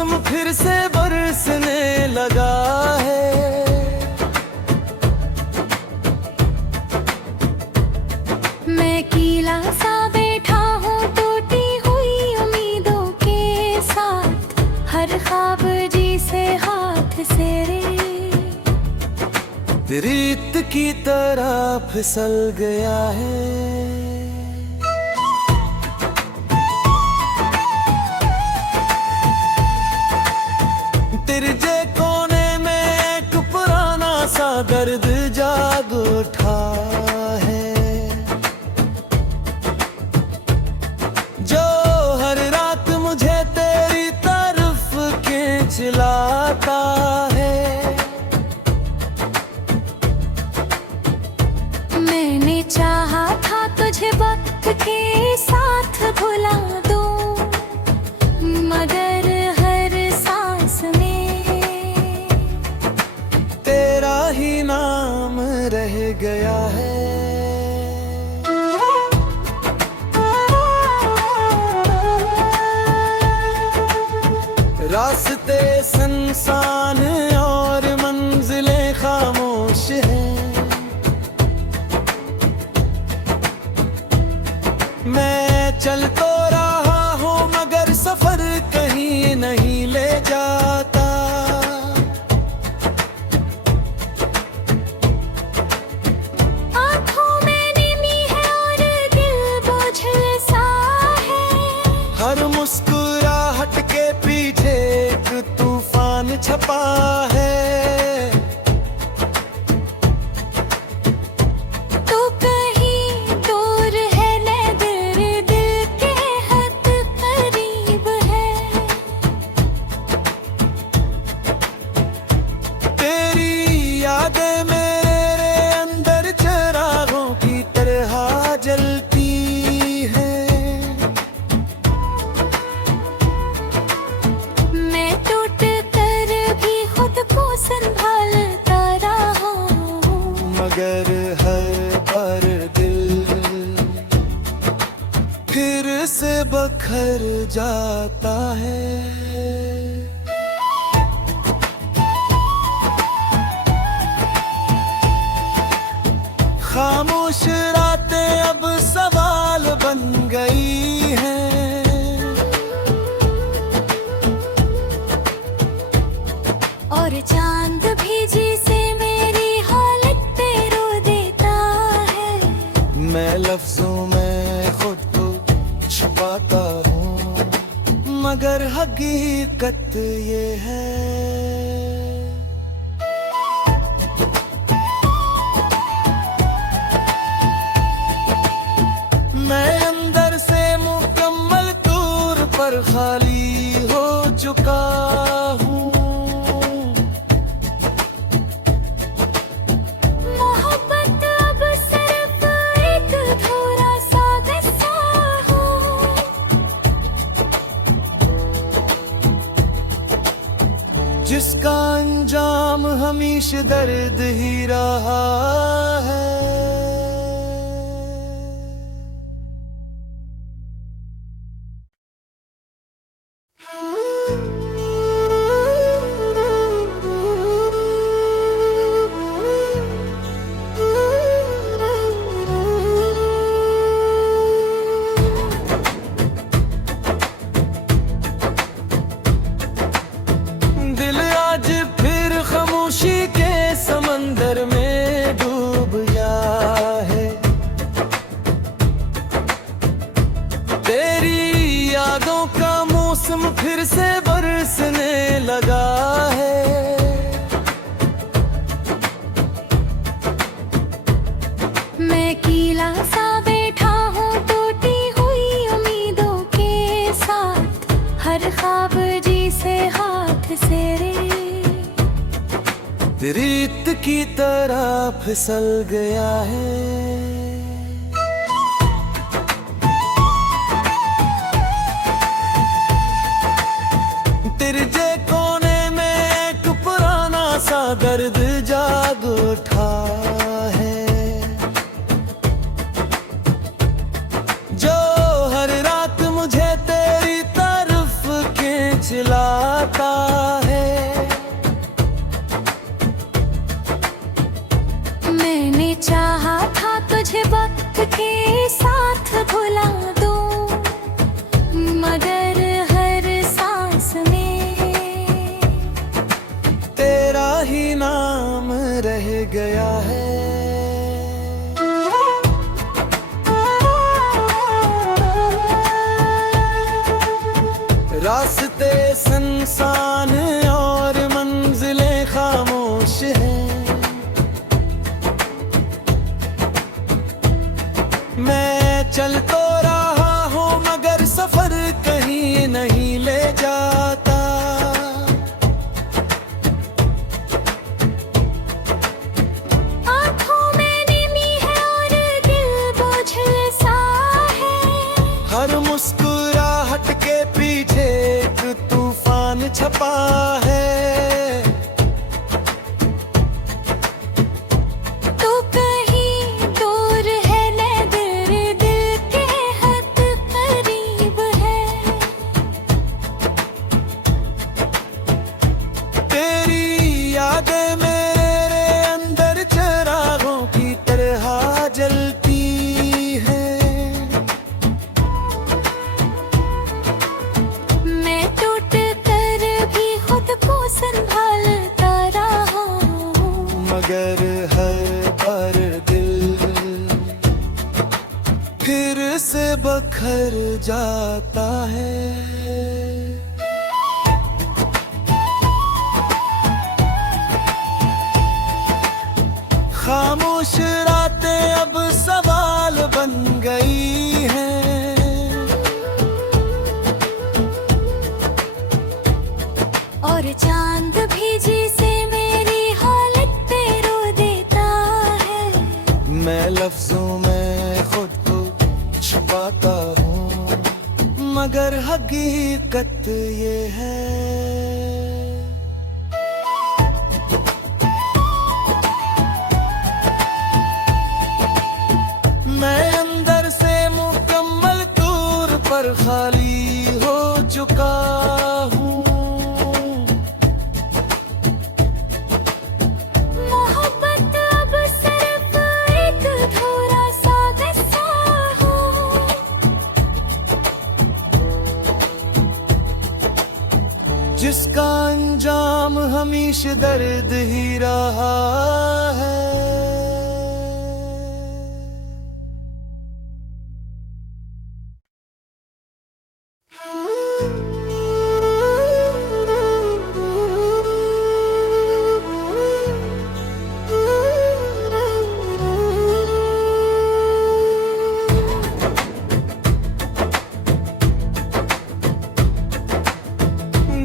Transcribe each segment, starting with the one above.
मौसम फिर से बरसने लगा है। मैं कीला सा बैठा हूँ टूटी हुई उम्मीदों के साथ, हर ख्वाब जी से हाथ से रेत की तरह फिसल गया है। तेरे जे कोने में एक पुराना सा दर्द जाग उठा है, जो हर रात मुझे तेरी तरफ खींच लाता है। मैंने चाहा था तुझे वक्त के साथ भुला दूं, मगर हर सांस में तेरा ही नाम रह गया है। रास्ते सुनसान और मंजिलें खामोश हैं। मैं चल तो रहा हूँ मगर सफर कहीं नहीं ले जाता। आँखों में नीमी है और दिल बोझल सा है, हर मुस्कुराहट के पीछे एक तूफान छपा है। तू कहीं दूर है मैं दिल के हद करीब है। तेरी यादें मेरे अंदर चिरागों की तरह जलती है। मैं टूट कर भी खुद को संभालता रहा हूँ, मगर हर बार दिल फिर से बखर जाता है। खामोश रातें अब सवाल बन गई हैं। और चांद भी जिसे मेरी हालत पे रो देता है। मैं लफ्जों में खुद को छुपाता हूँ, मगर हकीकत ये है। मैं अंदर से मुकम्मल तौर पर खाली हो चुका हूँ। मोहब्बत अब सिर्फ एक थोड़ा सा किस्सा हो, जिसका अंजाम हमेशा दर्द ही रहा है। दिल आज फिर खामोशी के समंदर में डूब गया है। तेरी यादों का मौसम फिर से बरसने लगा है। मैं कीला सा बैठा हूँ टूटी हुई उम्मीदों के साथ, हर ख्वाब जी से हाथ से रेत की तरह फिसल गया है। तेरे जे कोने में एक पुराना सा दर्द जाग उठा है, जो हर रात मुझे तेरी तरफ खींच लाता रास्ते सुनसान और मंजिलें खामोश हैं। मैं चल तो रहा हूँ मगर सफर कहीं नहीं ले जाता। आँखों में नीमी है और दिल बोझल सा है। हर मुस्कुराहट के पीछे एक तूफान छपा है। तो कहीं दूर है न दिल के हद करीब है। तेरी यादें मेरे अंदर चिरागों की तरह जलती है। मैं टूट कर भी खुद को संभालता रहा हूँ। मगर हर बार दिल फिर से बखर जाता है। खामोश रातें अब सवाल बन गई हैं। और चांद भी जिसे मेरी हालत पे रो देता है। मैं लफ्जों में खुद को छुपाता हूँ मगर हकीकत ये है। मैं अंदर से मुकम्मल तौर पर खाली हो चुका हूँ। मोहब्बत अब सिर्फ एक थोड़ा सा किस्सा हो। जिसका अंजाम हमेशा दर्द ही रहा है।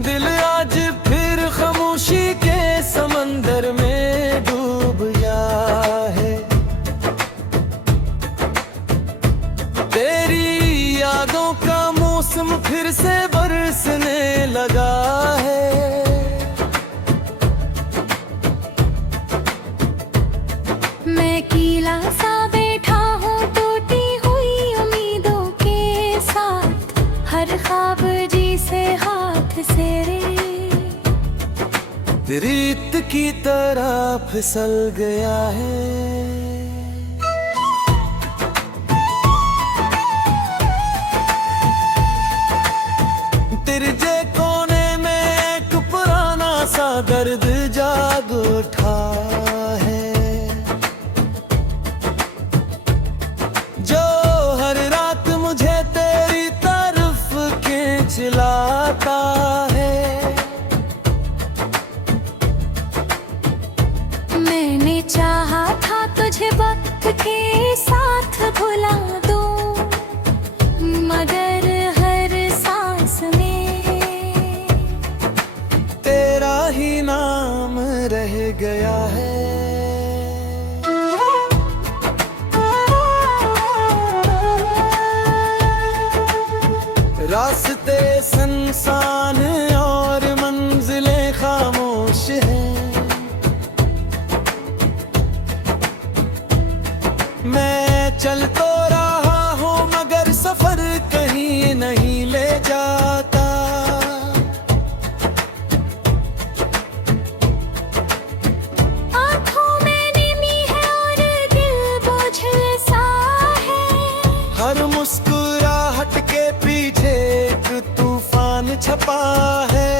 दिल आज फिर खामोशी के समंदर में डूब गया है। तेरी यादों का मौसम फिर से बरसने लगा है। मैं कीला सा बैठा हूँ टूटी हुई उम्मीदों के साथ। हर ख्वाब जी से हाथ से रेत की तरह फिसल गया है। तिरछे कोने में एक पुराना सा दर्द जाग उठा है। जो हर रात मुझे तेरी तरफ खींच लाता है। मैंने चाहा था तुझे वक्त के साथ भुला दूं, मगर हर सांस में तेरा ही नाम रह गया है। रास्ते सुनसान और मंजिलें खामोश हैं। मैं चल तो रहा हूँ मगर सफर कहीं नहीं ले जाता। आँखों में नीमी है और दिल बोझल सा है। हर मुस्कुराहट के पीछे एक तूफान छपा है।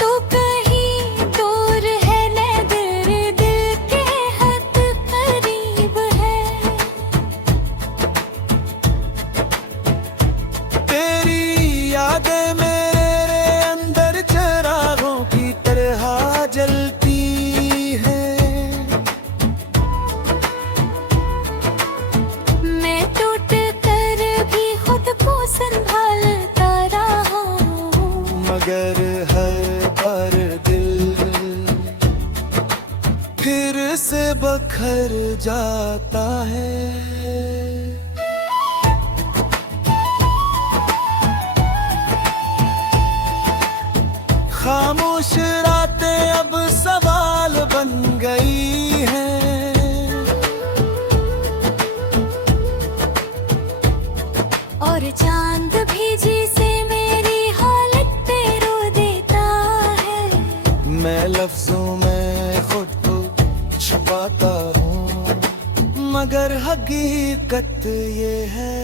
तो कहीं दूर है न दिल के हद करीब है। जाता है। खामोश रातें अब सवाल बन गई हैं। और चांद भी जिसे मेरी हालत पे रो देता है। मैं लफ्जों में खुद को छुपाता हूँ, मगर हकीकत ये है।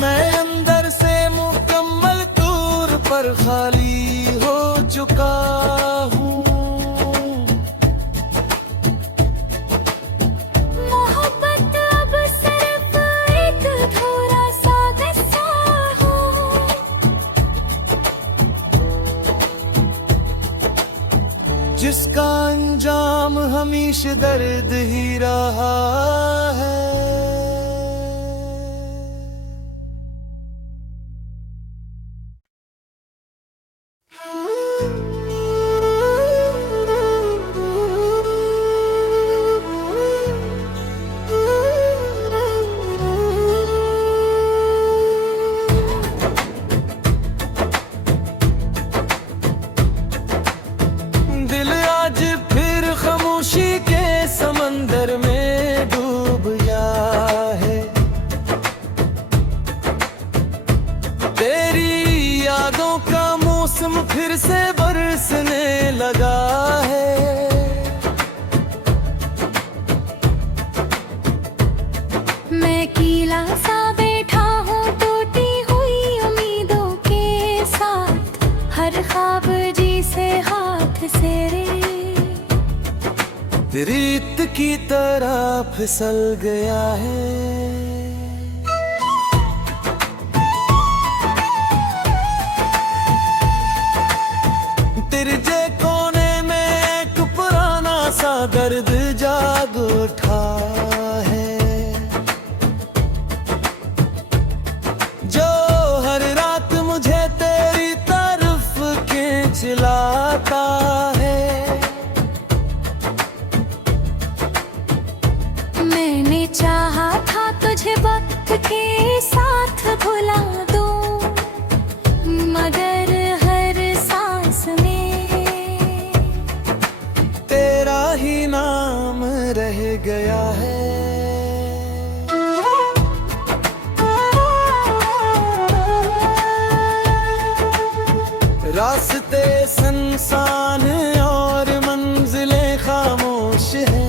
मैं अंदर से मुकम्मल तौर पर खाली हो चुका हूँ। मोहब्बत अब सिर्फ एक थोड़ा सा किस्सा हो। जिसका अंजाम हमेशा दर्द ही रहा है। दिल आज फिर खामोशी के समंदर में डूब गया है। तेरी यादों का मौसम फिर से बरसने लगा है। मैं कीला सा बैठा हूँ टूटी हुई उम्मीदों के साथ। हर ख्वाब जी से हाथ से रेत की तरह फिसल गया है। तिरछे कोने में एक पुराना सा दर्द जाग उठा है, जो हर रात मुझे तेरी तरफ खींच लाता है। मैंने चाहा था तुझे वक्त के साथ भुला दूं, मगर हर सांस में तेरा ही नाम रह गया है। रास्ते सुनसान और मंजिलें खामोश हैं।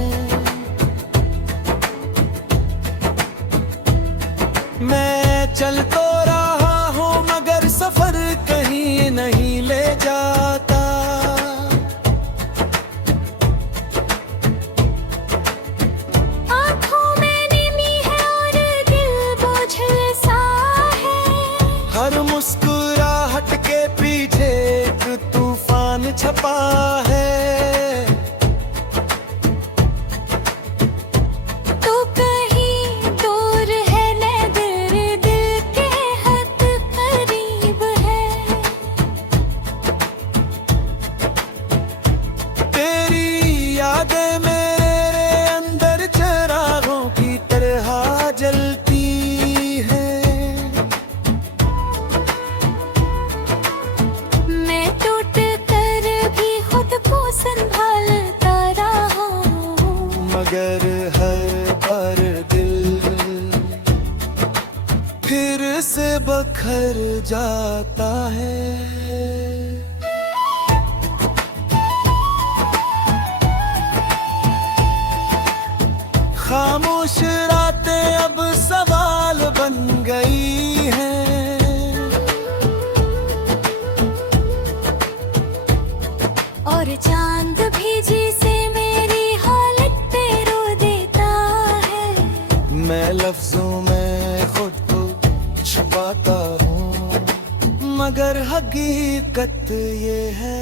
मैं चल तो रहा हूँ मगर सफर कहीं नहीं ले जाता। आँखों में नीमी है और दिल बोझल सा है। हर मुस्कुराहट के पीछे एक तूफान छपा है। तू कहीं दूर है न दिल के हद करीब है। तेरी यादें मेरे अंदर चिरागों की तरह जलती है। मैं टूट कर भी खुद को संभालता रहा हूँ, मगर हर बार दिल फिर से बखर जाता है। खामोश रातें अब सवाल बन गई हैं। और चांद भी जिसे मेरी हालत पे रो देता है। मैं लफ्जों में खुद को छुपाता हूँ, मगर हकीकत ये है।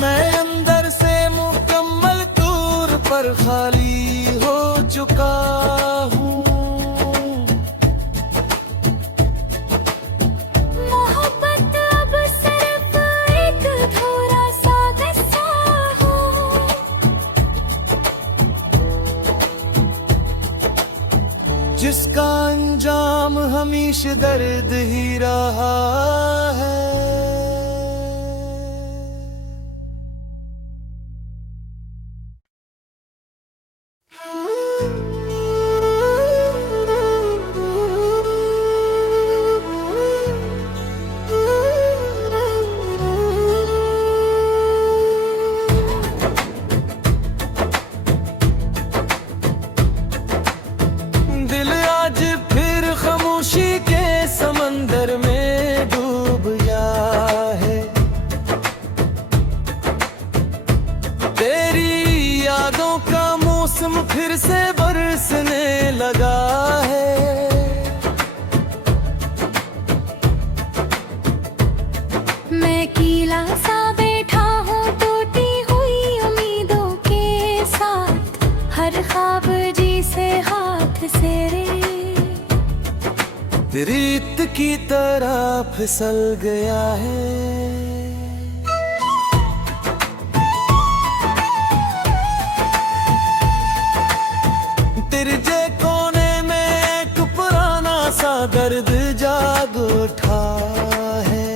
मैं अंदर से मुकम्मल तौर पर खाली हो हमीश दर्द ही रहा है। दिल आज फिर खामोशी के समंदर में डूब गया है। तेरी यादों का मौसम फिर से बरसने लगा है। मैं कीला सा बैठा हूँ टूटी हुई उम्मीदों के साथ, हर ख्वाब जी से हाथ से रेत की तरह फिसल गया है। तिरछे कोने में एक पुराना सा दर्द जाग उठा है,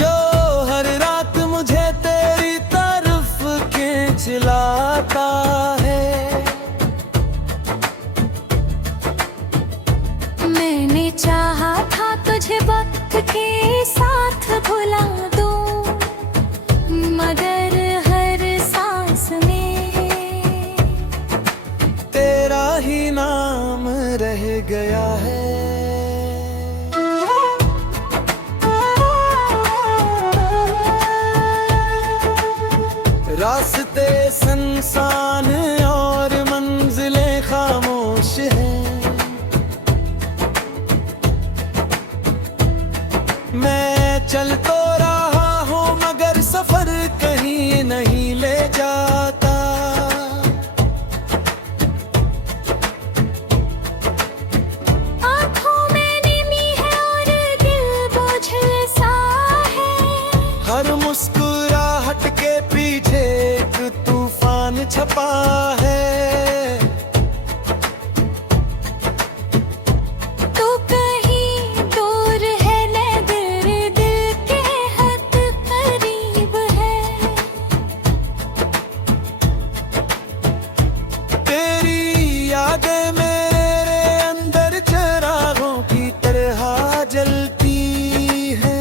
जो हर रात मुझे तेरी तरफ खींच लाता है। मैंने चाहा था तुझे वक्त के साथ भुला दूं, मगर हर सांस में तेरा ही नाम रह गया है। रास्ते सुनसान और मंजिलें खामोश हैं। मैं चल तो रहा हूँ मगर सफर कहीं नहीं ले जाता। आँखों में नीमी है और दिल बोझल सा है। हर मुस्कुराहट के पीछे एक तूफान छपा है। तू कहीं दूर है न दिल के हद करीब है। तेरी यादें मेरे अंदर चिरागों की तरह जलती है।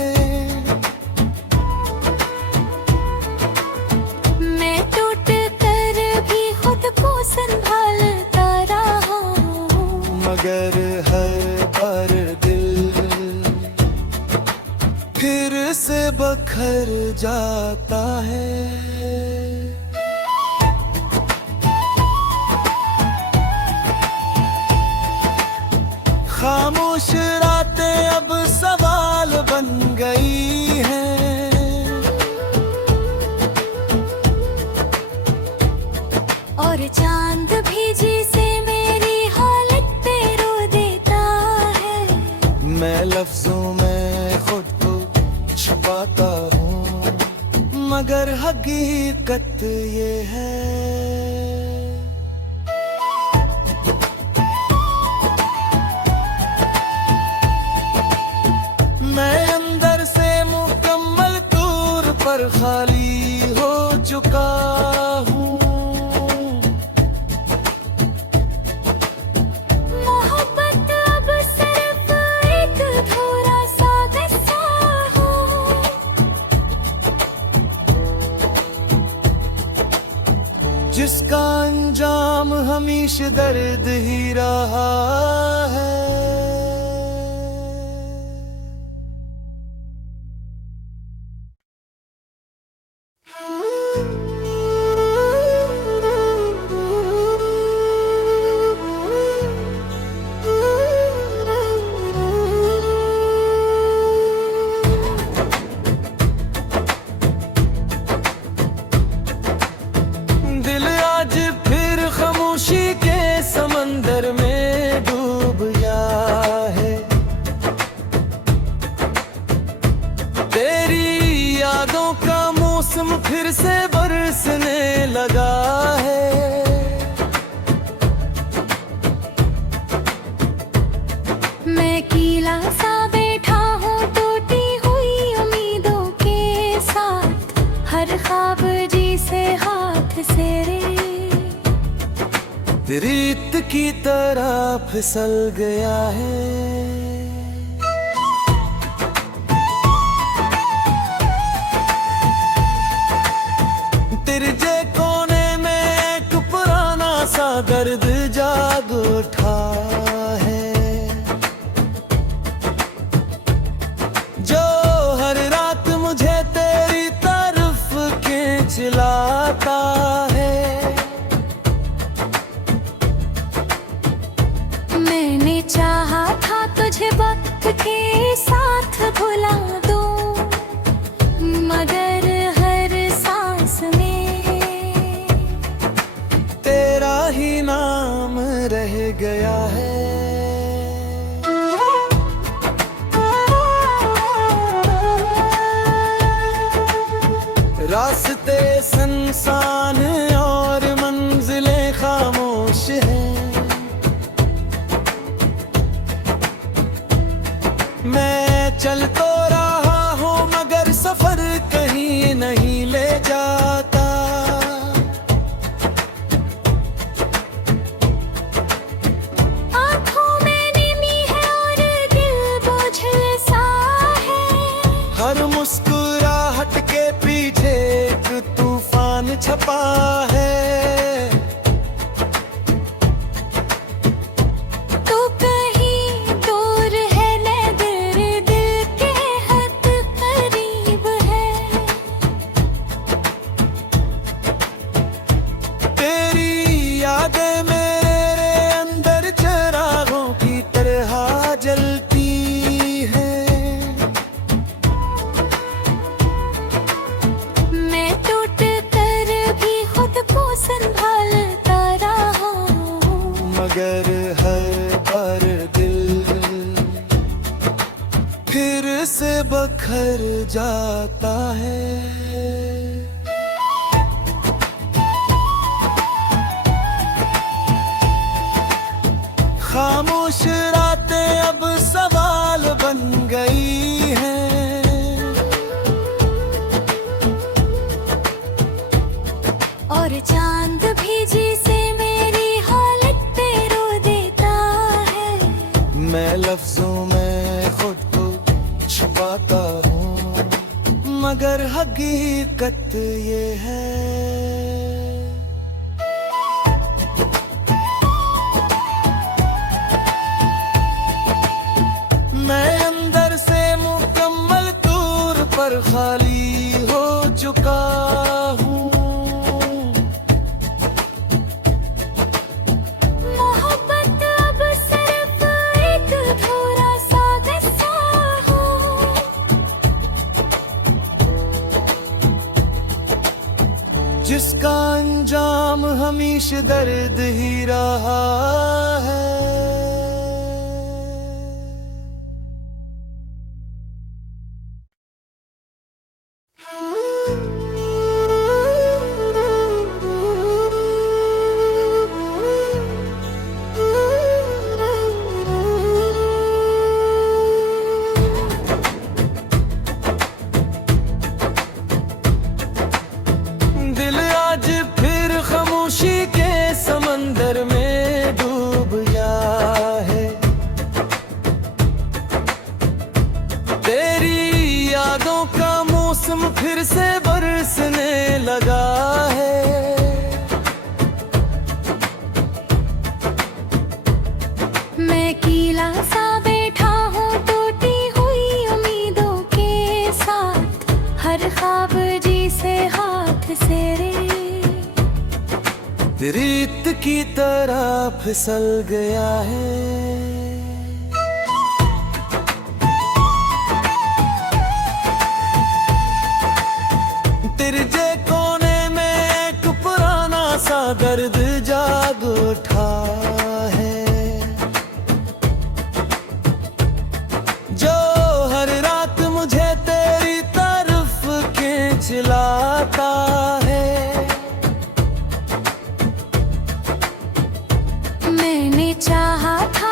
मैं टूट कर भी खुद को संभालता रहा हूँ, मगर हर बार दिल फिर से बखर जाता है। खामोश रातें अब सवाल बन गई हैं। और चांद भी जिसे मेरी हालत पे रो देता है। मैं लफ्जों में खुद को छुपाता हूँ, मगर हकीकत ये है। मैं अंदर से मुकम्मल तौर पर खाली हो चुका हूँ। मोहब्बत अब सिर्फ एक थोड़ा सा किस्सा हो। जिसका अंजाम हमीश दर्द ही रहा है। दिल आज फिर खामोशी के समंदर में रेत की तरह फिसल गया है। तेरे जे कोने में एक पुराना सा दर्द जाग उठा है, जो हर रात मुझे तेरी तरफ खींच लाता है। मैंने चाहा था तुझे वक्त के साथ भुला दूं, मगर हर सांस में तेरा ही नाम रह गया है। रास्ते सुनसान और मंजिलें खामोश हैं। मैं चल तो रहा हूँ मगर सफर कहीं नहीं ले जाता। आँखों में नीमी है और दिल बोझल सा है। हर मुस्कुराहट के पीछे एक तूफान छपा है। तू कहीं दूर है, नज़र दिल के हद करीब है। तेरी यादें मेरे अंदर चिरागों की तरह जलती है। मैं टूट कर भी खुद को संभालता रहा हूँ, मगर हर बार दिल फिर से बखर जाता है। खामोश रातें अब सवाल बन गई हैं। और चांद भी जिसे मेरी हालत पे रो देता है। मैं लफ्जों में खुद को छुपाता हूँ, मगर हकीकत ये है। मैं अंदर से मुकम्मल तौर पर खाली हो चुका हूँ। मोहब्बत अब सिर्फ एक अधूरा सा किस्सा हो। जिसका अंजाम हमेशा दर्द ही रहा है। दिल आज फिर खामोशी के समंदर में डूब गया है। तेरी यादों का मौसम फिर से बरसने लगा है। मैं कीला सा बैठा हूँ टूटी हुई उम्मीदों के साथ, हर ख्वाब जी से हाथ से रेत की तरह फिसल गया है। तेरे जे कोने में एक पुराना सा दर्द जाग उठा है, जो हर रात मुझे तेरी तरफ खींच लाता है। मैंने चाहा था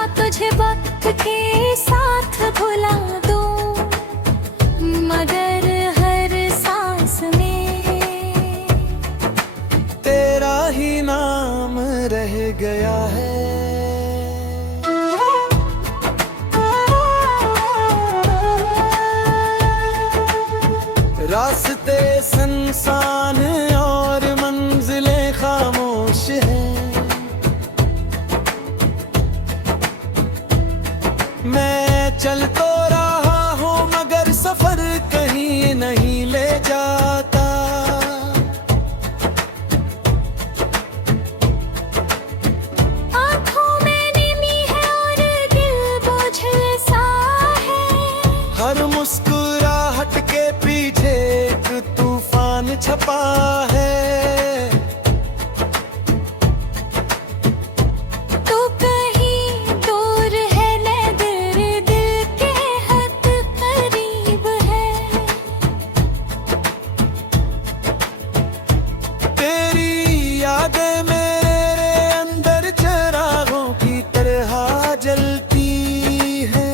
मैं चल तो रहा हूँ मगर सफर कहीं नहीं ले जाता। आँखों में नीमी है और दिल बोझल सा है। हर मुस्कुराहट के पीछे एक तूफान छपा है। तो कहीं दूर है नजर, दिल के हद करीब है। तेरी यादें मेरे अंदर चिरागों की तरह जलती है।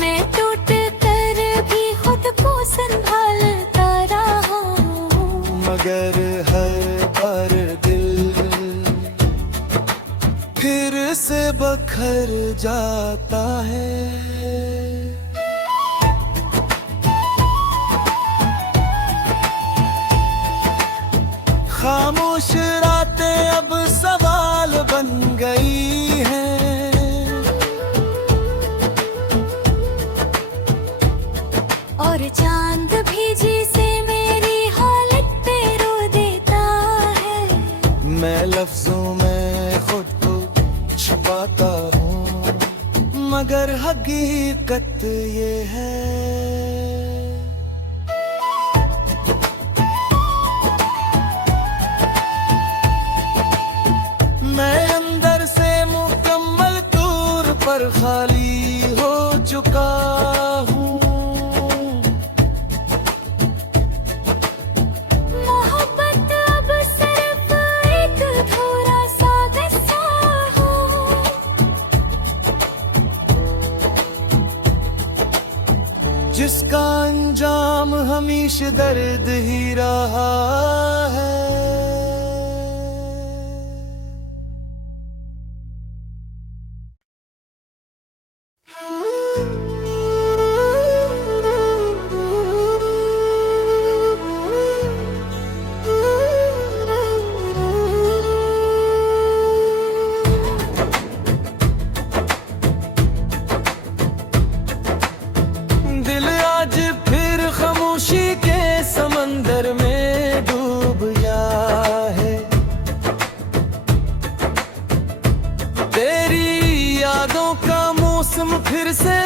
मैं टूट कर भी खुद को संभालता रहा हूँ। मगर हर बार दिल फिर से बखर जाता है। खामोश रातें अब सवाल बन गई हैं। और चांद भी जिसे मेरी हालत पे रो देता है। मैं लफ्जों में खुद को छुपाता हूँ मगर हकीकत ये है। मैं अंदर से मुकम्मल तौर पर खाली हो चुका हूँ। मोहब्बत अब सिर्फ एक थोड़ा सा किस्सा हो। जिसका अंजाम हमेशा दर्द ही रहा है। दिल आज फिर खामोशी के समंदर में डूब गया है। तेरी यादों का मौसम फिर से